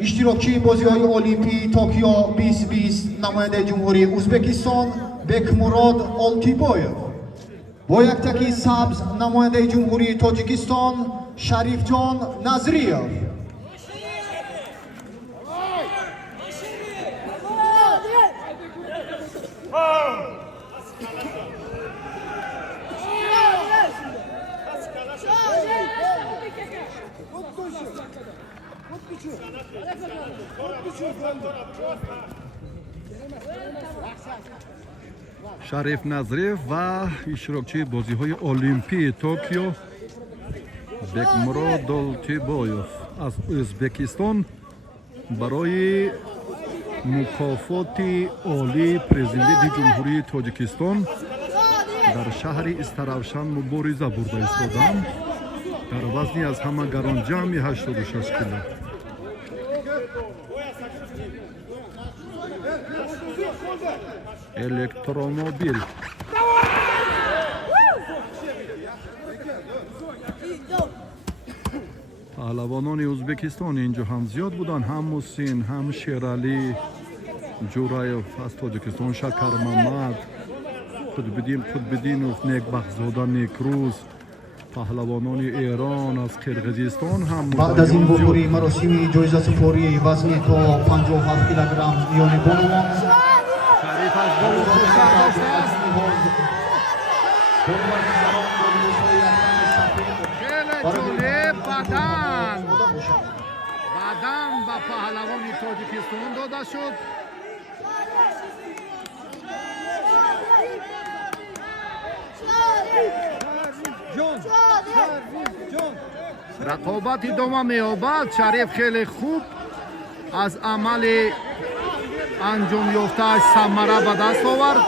اشتراکی بازی‌های المپی توکیو 2020 نماینده جمهوری ازبکستان بکمراد آلتیبایف با یک تکی سبز نماینده جمهوری تاجیکستان شریف جان نظریف. شریف نظریف و اشتراکچی بازی‌های المپی توکیو بکمراد آلتیبایف از ازبکستان برای مکافات عالی پرزیدنت جمهوری تاجیکستان در شهر استراوشان مبارزه برده ایستادند در وزنی از همه گران جمعی 86 کیلو. الکترومبیل پهلوانان ازبکستان اینجا هم زیاد بودن، هم موسین، هم شیرالی جورایف از تاجیکستان، شکر محمد، قطب‌الدینوف، نیکبخت‌زاده نیکروز، پهلوانان ایران از قرقیزستان هم بعد از این بخوری مراسم جایزه سپاری وزن تا 57 کیلوگرم میان بانوان شریف از بالو خوشتر خیلی جالب بدن به پهلوان تاجیکستان داده شد. رقابت ادامه می‌یابد. شریف خیلی خوب از عمل انجام یافته‌اش ثمره به دست آورد.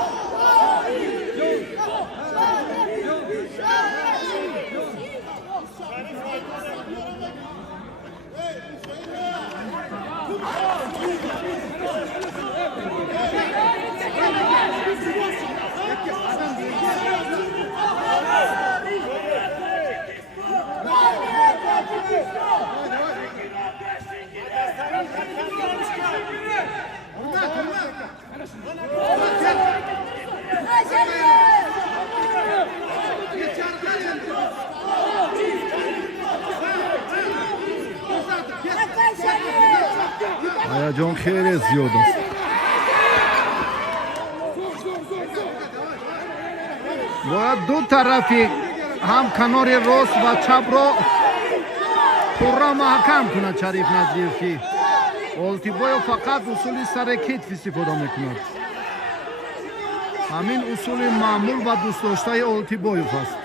هیجان خیلی زیاد است. باید دو طرفی هم کنار راست و چپ را پورا محکم کند شریف نظریفی. آلتیبایف فقط اصول سر کتف استفاده میکند. همین اصول معمول و دوست داشته آلتیبایف است.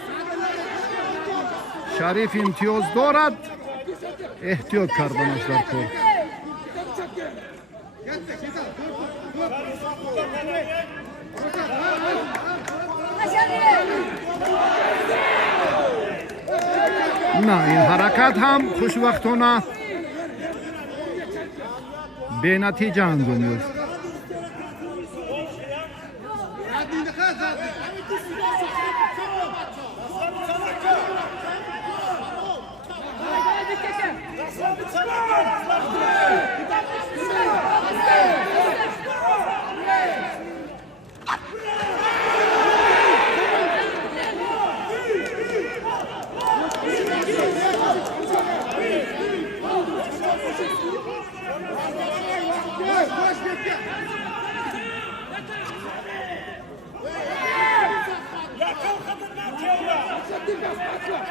شریف امتیاز دارد، احتیاط کردنش در کار. نه این حرکت هم خوشبختانه به نتیجه انجام یافت.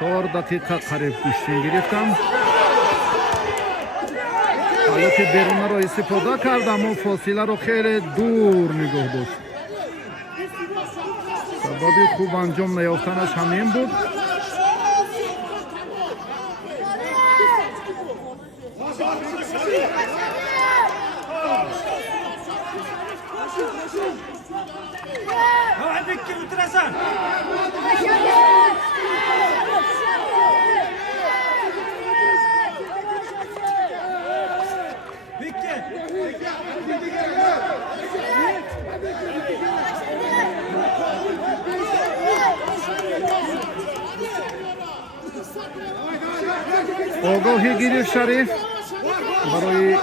چهار دقیقه قریب گوشتین گرفتم. حالا که بیرون را استفاده کردم و فاصله رو خیلی دور نگاه داشت. سبب خوب انجام نیافتنش همین بود. آگاهی گرفت شریف برای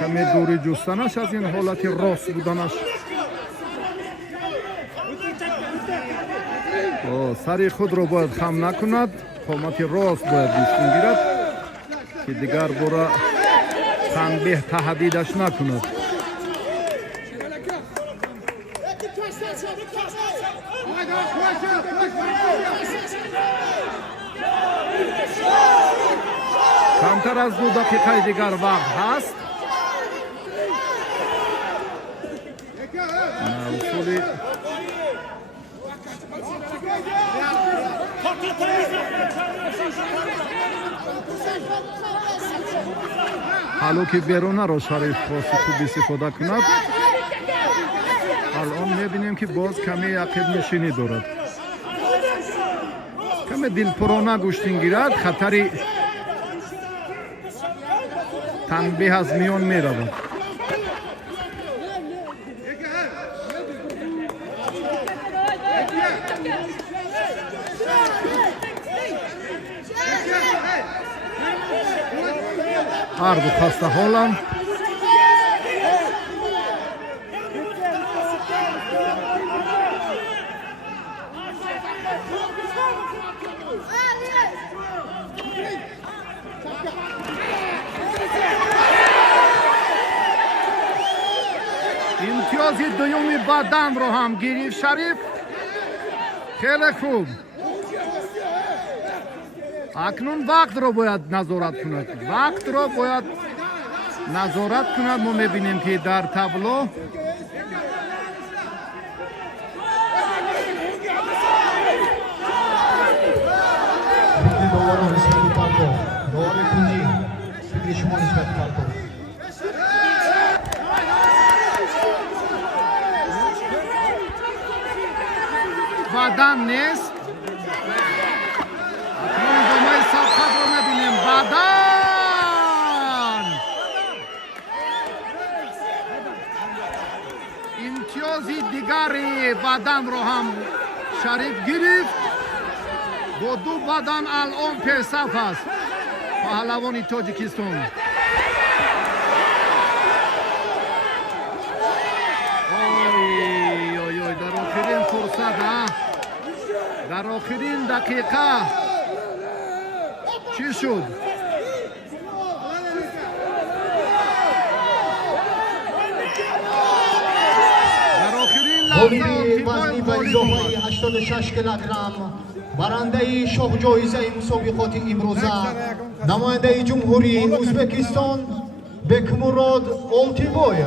کمی دوری جستنش از این حالت راست بودنش. سر خود رو باید خم نکند، قامت راست باید نشون گیرد که دیگر برای تنبیه تهدیدش نکند. کمتر از 2 دقیقه دیگر وقت هست. اصولی حالا که بیرونه را شریف خواست خوب استفاده کند. الان میبینیم که باز کمی عقب نشینی دارد، کمی دلپرانه گوشتین گیرد، خطری تنبیه از میان میرود. هر دو خسته حالند. امتیاز دومی بدن رو هم گرفت شریف. خیلی خوب. اکنون وقت رو باید نظارت کند. وقت رو باید نظارت کند. ما میبینیم که در تابلو بدن نیست. اکنون دومای صفحه رو نبینیم. بدن امتیازی دیگری بدن رو هم شریف گرفت. با 2 بدن الان پیصف است پهلوان تاجیکستان. در آخرین فرصت، در آخرین دقیقه چی شد؟ در آخرین حریف وزنی به اضافه 86 کیلوگرم برنده شاه جایزه مسابقات امروزه نماینده جمهوری ازبکستان بکمراد اولتیبویف.